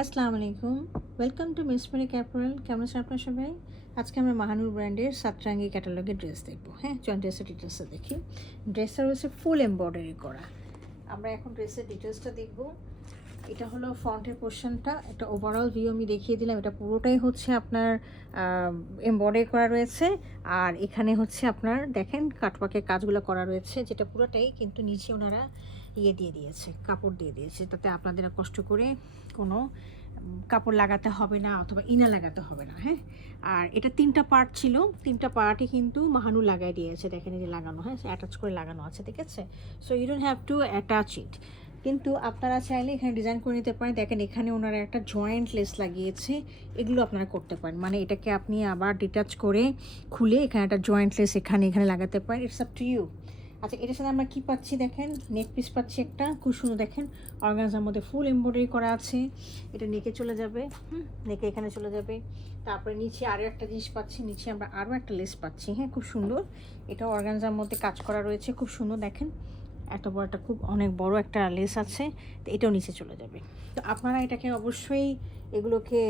আসসালামু আলাইকুম, welcome to miss Mirik apparel. কেমন আছেন আপনার সবাই? আজকে আমরা মাহানুর ব্র্যান্ডের সাতরাঙ্গি ক্যাটালগের ড্রেস দেখবো। হ্যাঁ, চল ড্রেসের ডিটেলসটা দেখি। ড্রেসটা রয়েছে ফুল এমব্রয়ডারি করা। আমরা এখন ড্রেসের ডিটেলসটা দেখব। এটা হলো ফ্রন্টের পোর্শনটা, একটা ওভারঅল ভিউ আমি দেখিয়ে দিলাম। এটা পুরোটাই হচ্ছে আপনার এমব্রয়ডারি করা রয়েছে, আর এখানে হচ্ছে আপনার দেখেন কাটওয়ার্কের কাজগুলো করা রয়েছে, যেটা পুরোটাই কিন্তু নিচে ওনারা দিয়ে দিয়েছে, কাপড় দিয়ে দিয়েছে, তাতে আপনাদের আর কষ্ট করে কোনো কাপড় লাগাতে হবে না অথবা ইনা লাগাতে হবে না। হ্যাঁ, আর এটা 3টা পার্ট ছিল, 3টা পার্টই কিন্তু মাহানু লাগাই দিয়েছে। দেখেন এই যে লাগানো, হ্যাঁ, অ্যাটাচ করে লাগানো আছে, ঠিক আছে? So you don't have to attach it. কিন্তু আপনারা চাইলে এখানে ডিজাইন করে নিতে পারেন। দেখেন এখানে ওনারা একটা জয়েন্ট লেস লাগিয়েছে, এগুলো আপনারা করতে পারেন। মানে এটাকে আপনি আবার ডিটাচ করে খুলে এখানে একটা জয়েন্ট লেস এখানে লাগাতে পারেন। It's up to you. আচ্ছা, এটার সাথে আমরা কি পাচ্ছি দেখেন, নেক পিস পাচ্ছি একটা, খুব সুন্দর। দেখেন অর্গানজার মধ্যে ফুল এমব্রয়ডারি করা আছে। এটা নেকে চলে যাবে, নেকে এখানে চলে যাবে। তারপরে নিচে আরও একটা জিনিস পাচ্ছি, নিচে আমরা আরও একটা লেস পাচ্ছি। হ্যাঁ, খুব সুন্দর। এটা অর্গানজার মধ্যে কাজ করা রয়েছে, খুব সুন্দর। দেখেন এত বড় একটা, খুব অনেক বড় একটা লেস আছে, তো এটাও নিচে চলে যাবে। তো আপনারা এটাকে অবশ্যই এগুলোকে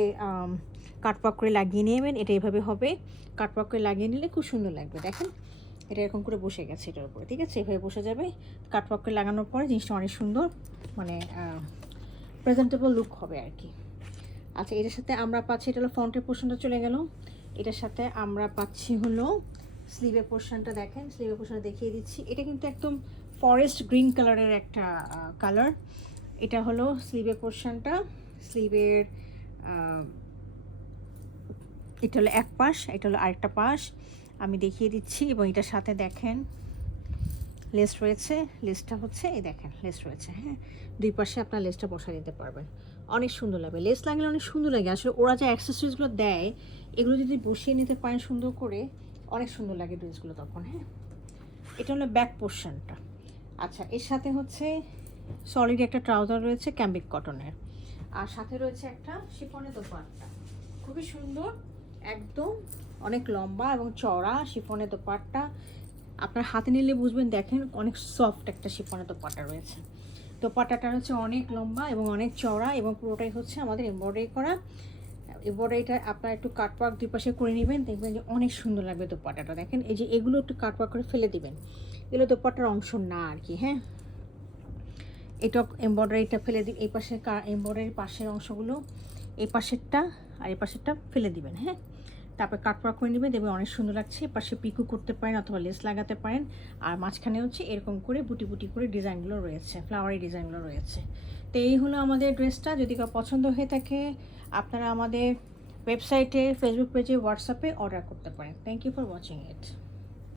কাটওয়ার্ক করে লাগিয়ে নেবেন। এটা এভাবে হবে, কাটওয়ার্ক করে লাগিয়ে নিলে খুব সুন্দর লাগবে। দেখেন এটা এরকম করে বসে গেছে এটার উপরে, ঠিক আছে? এভাবে বসে যাবে। কাটওয়ার্ক করে লাগানোর পরে জিনিসটা অনেক সুন্দর, মানে প্রেজেন্টেবল লুক হবে আর কি। আচ্ছা, এটার সাথে আমরা পাচ্ছি, এটা হলো ফ্রন্টের পোর্শনটা চলে গেল। এটার সাথে আমরা পাচ্ছি হলো স্লিভের পোর্শনটা। দেখেন স্লিভের পোর্শনটা দেখিয়ে দিচ্ছি। এটা কিন্তু একদম ফরেস্ট গ্রিন কালারের একটা কালার। এটা হলো স্লিভের পোর্শনটা। স্লিভের এটা হলো এক পাশ, এটা হলো আরেকটা পাশ। আমি দেখিয়ে দিচ্ছি। এবং এটার সাথে দেখেন লেস রয়েছে। লেসটা হচ্ছে এই দেখেন, লেস রয়েছে। হ্যাঁ, দুই পাশে আপনার লেসটা বসায় দিতে পারবেন, অনেক সুন্দর লাগবে। লেস লাগলে অনেক সুন্দর লাগে। আসলে ওরা যে অ্যাক্সেসরিজগুলো দেয়, এগুলো যদি বসিয়ে নিতে পারেন সুন্দর করে, অনেক সুন্দর লাগে ড্রেসগুলো তখন। হ্যাঁ, এটা হলো ব্যাক পোর্শনটা। আচ্ছা, এর সাথে হচ্ছে সলিড একটা ট্রাউজার রয়েছে ক্যাম্বিক কটনের, আর সাথে রয়েছে একটা শিফনের দোপাট্টা, খুবই সুন্দর একদম, অনেক লম্বা এবং চওড়া শিফনের দোপাট্টা। আপনার হাতে নিলে বুঝবেন, দেখেন অনেক সফট একটা শিফনের দোপাট্টা রয়েছে। দোপাট্টাটা হচ্ছে অনেক লম্বা এবং অনেক চওড়া, এবং পুরোটাই হচ্ছে আমাদের এমব্রয়ডারি করা। এমব্রয়ডারিটা আপনার একটু কাটওয়ার্ক দুই পাশে করে নেবেন, দেখবেন যে অনেক সুন্দর লাগবে দোপাট্টাটা। দেখেন এই যে এগুলো একটু কাটওয়ার্ক করে ফেলে দিবেন, এগুলো দোপাট্টার অংশ না আর কি। হ্যাঁ, এটা এমব্রয়ডারিটা ফেলে দিন, এই পাশে এমব্রয়ডারির পাশের অংশগুলো, এই পাশেরটা আর এই পাশেরটা ফেলে দিবেন। হ্যাঁ, তারপর কাটওয়ার্ক করে নেবেন, দেখবেন অনেক সুন্দর লাগছে। পাশে পিকু করতে পারেন অথবা লেস লাগাতে পারেন। আর মাঝখানে হচ্ছে এরকম করে বুটি বুটি করে ডিজাইনগুলো রয়েছে, ফ্লাওয়ারি ডিজাইনগুলো রয়েছে। তো এই হলো আমাদের ড্রেসটা। যদি কারো পছন্দ হয়ে থাকে, আপনারা আমাদের ওয়েবসাইটে, ফেসবুক পেজে, হোয়াটসঅ্যাপে অর্ডার করতে পারেন। Thank you for watching it.